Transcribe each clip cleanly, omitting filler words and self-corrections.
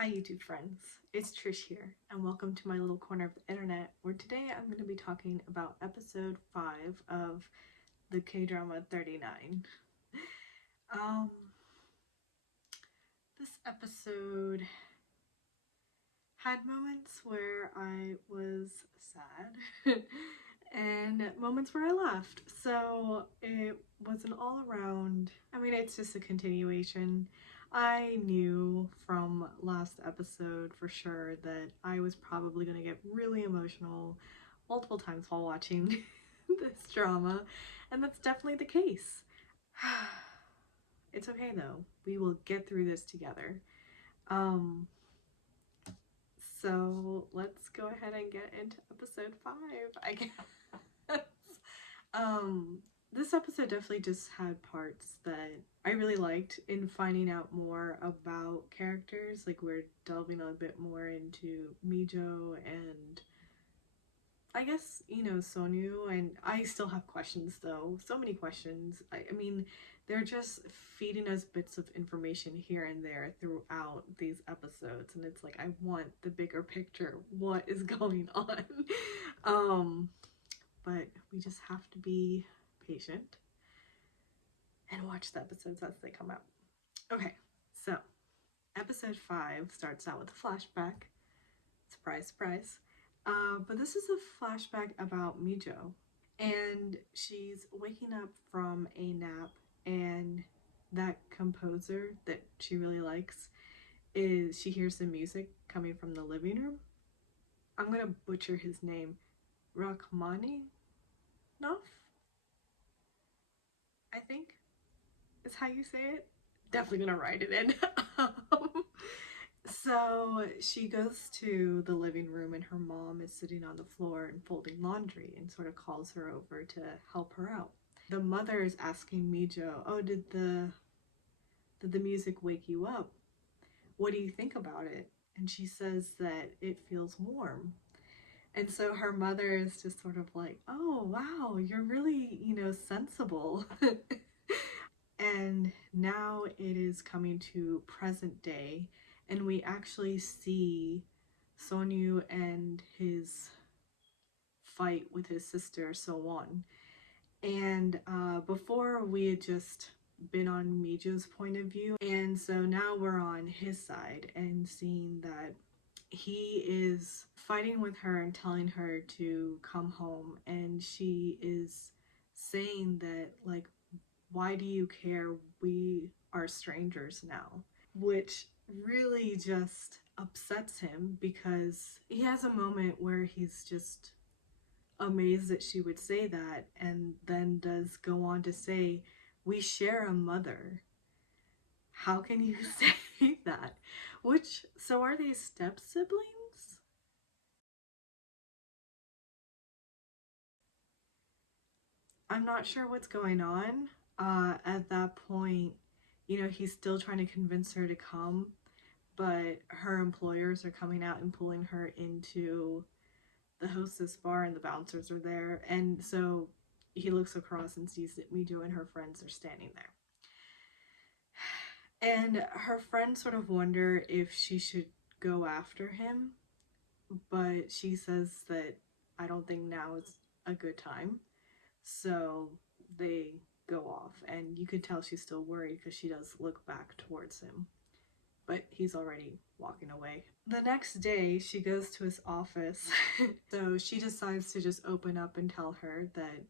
Hi YouTube friends, it's Trish here, and welcome to my little corner of the internet, where today I'm going to be talking about episode 5 of the K-drama 39. Um, this episode had moments where I was sad, and moments where I laughed, so it was an all-around, it's just a continuation. I knew from last episode for sure that I was probably going to get really emotional multiple times while watching this drama, and that's definitely the case. It's okay though, we will get through this together. So let's go ahead and get into episode 5, I guess. This episode definitely just had parts that I really liked in finding out more about characters. Like, we're delving a bit more into Mijo and I guess, Sonyu, and I still have questions though. So many questions. I mean, they're just feeding us bits of information here and there throughout these episodes, and it's like, I want the bigger picture. What is going on? But we just have to be patient and watch the episodes as they come out. Okay, so episode 5 starts out with a flashback. Surprise, surprise. But this is a flashback about Mijo, and she's waking up from a nap, and that composer that she really likes she hears the music coming from the living room. I'm gonna butcher his name. Rachmaninoff, I think is how you say it. Definitely gonna write it in. So she goes to the living room, and her mom is sitting on the floor and folding laundry, and sort of calls her over to help her out. The mother is asking Mijo, "Oh, did the music wake you up? What do you think about it?" And she says that it feels warm. And so her mother is just sort of like, "Oh, wow, you're really, sensible." And now it is coming to present day, and we actually see Sonyu and his fight with his sister So-won. And before we had just been on Mijo's point of view, and so now we're on his side and seeing that he is fighting with her and telling her to come home, and she is saying that, like, why do you care? We are strangers now. Which really just upsets him, because he has a moment where he's just amazed that she would say that, and then does go on to say, "We share a mother. How can you say that?" Which, so are they step siblings? I'm not sure what's going on. At that point, he's still trying to convince her to come, but her employers are coming out and pulling her into the hostess bar, and the bouncers are there, and so he looks across and sees that Mijo and her friends are standing there. And her friends sort of wonder if she should go after him, but she says that, "I don't think now is a good time." So they go off, and you could tell she's still worried because she does look back towards him, but he's already walking away. The next day, she goes to his office. So she decides to just open up and tell her that,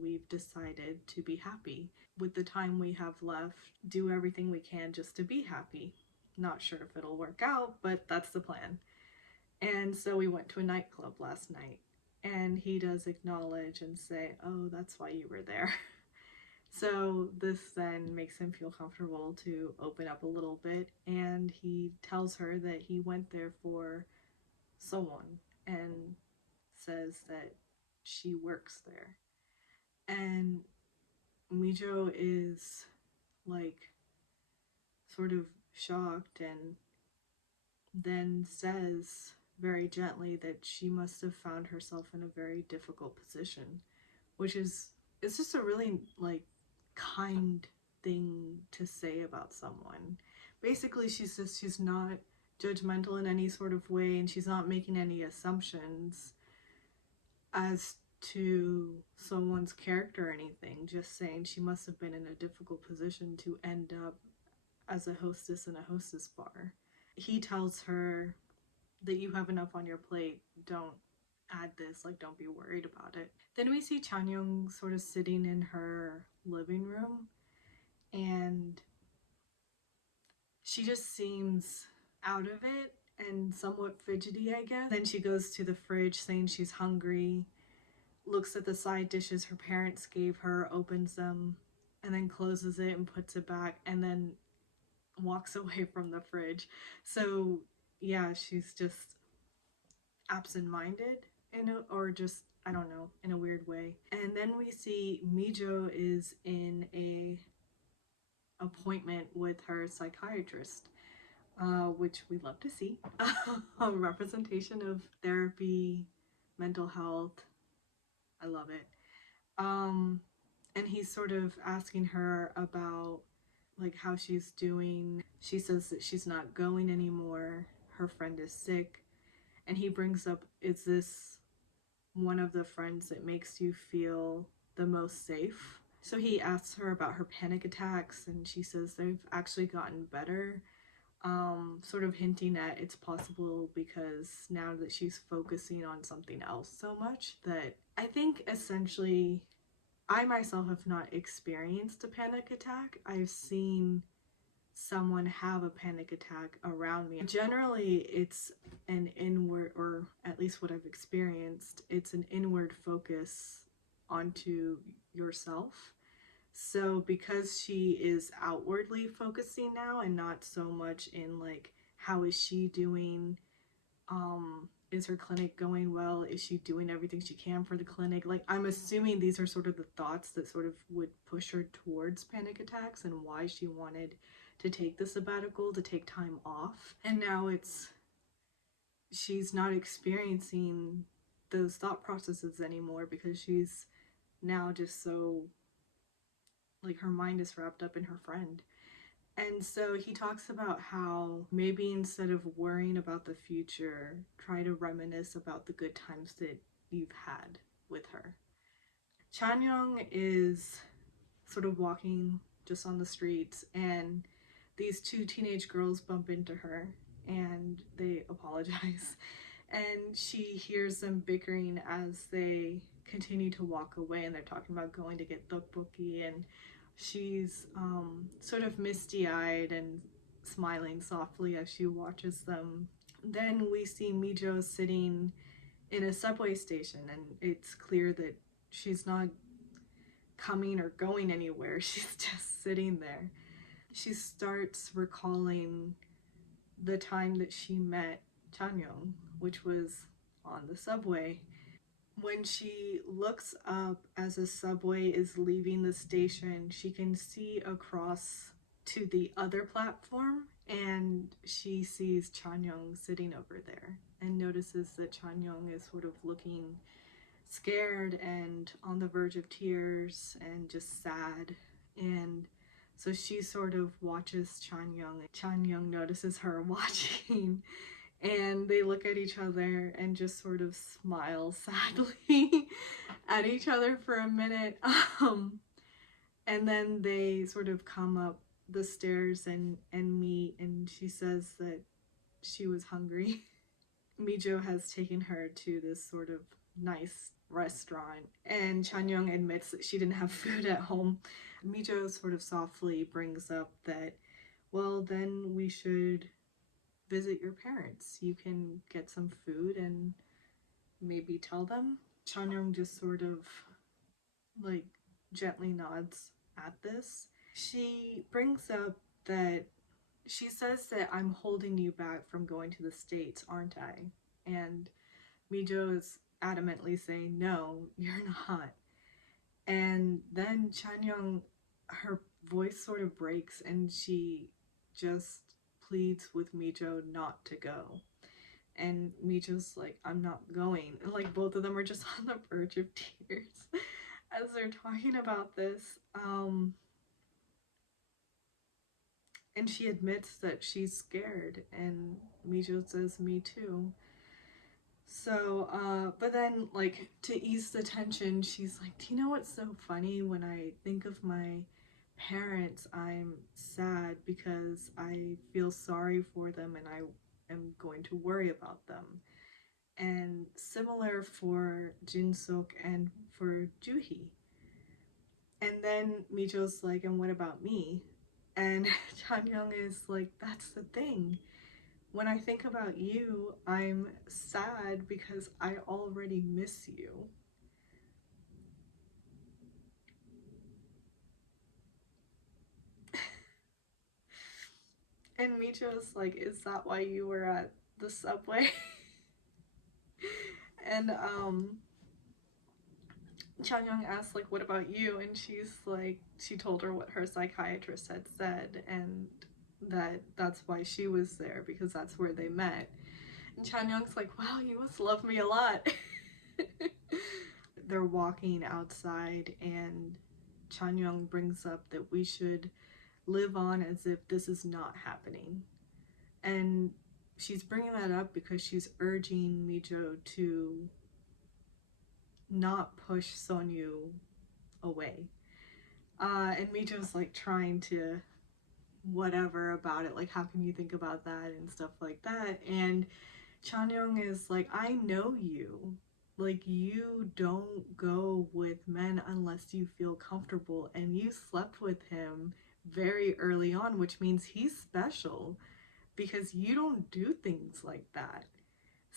we've decided to be happy. With the time we have left, do everything we can just to be happy. Not sure if it'll work out, but that's the plan. And so we went to a nightclub last night, and he does acknowledge and say, "Oh, that's why you were there." So this then makes him feel comfortable to open up a little bit, and he tells her that he went there for someone, and says that she works there. And Mijo is, like, sort of shocked, and then says very gently that she must have found herself in a very difficult position, which is, it's just a really, like, kind thing to say about someone. Basically, she says she's not judgmental in any sort of way, and she's not making any assumptions as to someone's character or anything, just saying she must have been in a difficult position to end up as a hostess in a hostess bar. He tells her that you have enough on your plate, don't add this, like don't be worried about it. Then we see Chanyeong sort of sitting in her living room, and she just seems out of it and somewhat fidgety, I guess. Then she goes to the fridge saying she's hungry, looks at the side dishes her parents gave her, opens them, and then closes it and puts it back, and then walks away from the fridge. So yeah, she's just absent-minded or just, I don't know, in a weird way. And then we see Mijo is in a appointment with her psychiatrist, which we love to see. A representation of therapy, mental health. I love it. And he's sort of asking her about like how she's doing. She says that she's not going anymore. Her friend is sick. And he brings up, is this one of the friends that makes you feel the most safe? So he asks her about her panic attacks, and she says they've actually gotten better, sort of hinting at it's possible because now that she's focusing on something else so much. That I think essentially, I myself have not experienced a panic attack. I've seen someone have a panic attack around me. Generally, it's an inward, or at least what I've experienced, it's an inward focus onto yourself. So because she is outwardly focusing now and not so much in like, how is she doing? Is her clinic going well? Is she doing everything she can for the clinic? Like, I'm assuming these are sort of the thoughts that sort of would push her towards panic attacks and why she wanted to take the sabbatical, to take time off. And now she's not experiencing those thought processes anymore because she's now just so, like, her mind is wrapped up in her friend. And so he talks about how maybe instead of worrying about the future, try to reminisce about the good times that you've had with her. Chanyeong is sort of walking just on the streets, and these two teenage girls bump into her and they apologize. And she hears them bickering as they continue to walk away, and they're talking about going to get tteokbokki, and she's sort of misty-eyed and smiling softly as she watches them. Then we see Mijo sitting in a subway station, and it's clear that she's not coming or going anywhere. She's just sitting there. She starts recalling the time that she met Chanyeong, which was on the subway. When she looks up as a subway is leaving the station, she can see across to the other platform, and she sees Chanyeong sitting over there and notices that Chanyeong is sort of looking scared and on the verge of tears and just sad. And so she sort of watches Chanyeong. Chanyeong notices her watching, and they look at each other and just sort of smile sadly at each other for a minute. And then they sort of come up the stairs and meet, and she says that she was hungry. Mijo has taken her to this sort of nice restaurant, and Chanyeong admits that she didn't have food at home. Mijo sort of softly brings up that, well, then we should visit your parents. You can get some food and maybe tell them. Chanyeong just sort of like gently nods at this. She brings up that she says that I'm holding you back from going to the States, aren't I? And Mijo is adamantly saying, no, you're not. And then Chanyeong, her voice sort of breaks, and she just pleads with Mijo not to go. And Mijo's like, I'm not going. And like both of them are just on the verge of tears as they're talking about this. And she admits that she's scared, and Mijo says, me too. So, but then, like, to ease the tension, she's like, do you know what's so funny? When I think of my parents, I'm sad because I feel sorry for them and I am going to worry about them. And similar for Jinsuk and for Juhi. And then Mijo's like, and what about me? And Chanyoung is like, that's the thing. When I think about you, I'm sad because I already miss you. And Micho's like, is that why you were at the subway? And Chanyoung asks, like, what about you? And she's like, she told her what her psychiatrist had said, and that's why she was there, because that's where they met. And Chanyoung's like, wow, you must love me a lot. They're walking outside, and Chanyoung brings up that we should live on as if this is not happening. And she's bringing that up because she's urging Mijo to not push Sonyu away. And Mijo's like trying to whatever about it, like, how can you think about that and stuff like that. And Chanyoung is like, I know you. Like, you don't go with men unless you feel comfortable, and you slept with him very early on, which means he's special because you don't do things like that.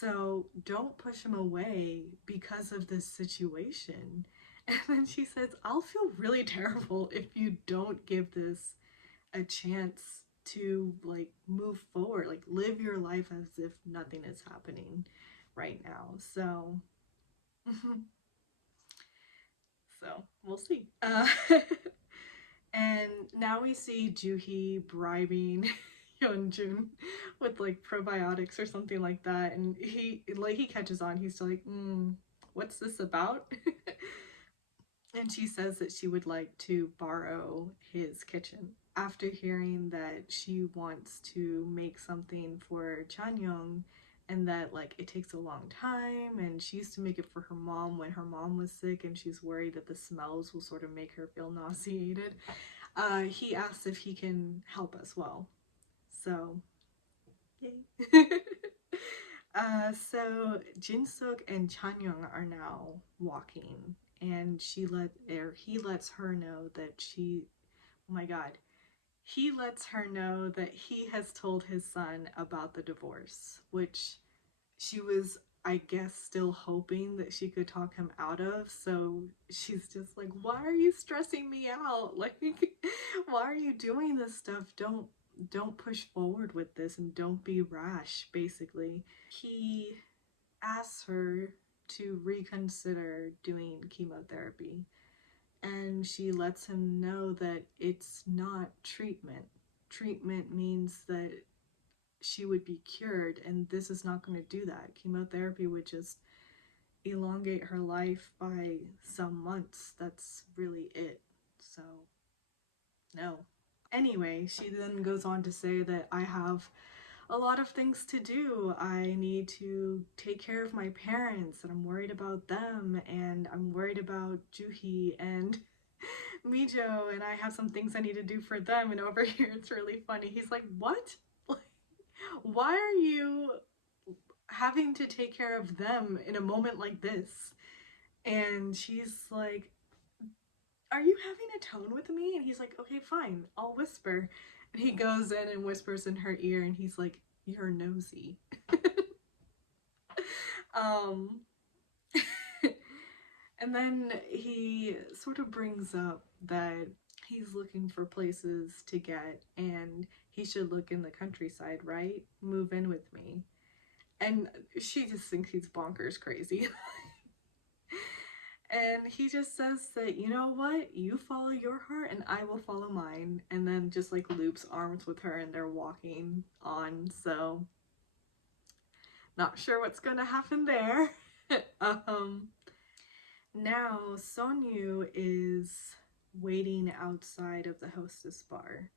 So don't push him away because of this situation. And then she says, I'll feel really terrible if you don't give this a chance to, like, move forward, like, live your life as if nothing is happening right now. So so we'll see. And now we see Juhi bribing Yeonjun with, like, probiotics or something like that, and he catches on. He's still like, what's this about? And she says that she would like to borrow his kitchen. After hearing that she wants to make something for Chanyoung, and that, like, it takes a long time, and she used to make it for her mom when her mom was sick, and she's worried that the smells will sort of make her feel nauseated, he asks if he can help as well. So, yay. So Jinsuk and Chanyoung are now walking, and he lets her know that oh my god, he lets her know that he has told his son about the divorce, which she was, I guess, still hoping that she could talk him out of. So she's just like, why are you stressing me out? Like, why are you doing this stuff? Don't push forward with this, and don't be rash, basically. He asks her to reconsider doing chemotherapy, and she lets him know that it's not treatment. Treatment means that she would be cured, and this is not going to do that. Chemotherapy would just elongate her life by some months. That's really it. So, no. Anyway, she then goes on to say that I have a lot of things to do. I need to take care of my parents, and I'm worried about them, and I'm worried about Juhi and Mijo, and I have some things I need to do for them. And over here, it's really funny. He's like, what? Why are you having to take care of them in a moment like this? And she's like, are you having a tone with me? And he's like, okay, fine, I'll whisper. And he goes in and whispers in her ear, and he's like, you're nosy. um, and then he sort of brings up that he's looking for places to get, and he should look in the countryside, right? Move in with me. And she just thinks he's bonkers crazy. And he just says that, you know what, you follow your heart and I will follow mine. And then just, like, loops arms with her, and they're walking on. So not sure what's gonna happen there. Now Sonyu is waiting outside of the hostess bar,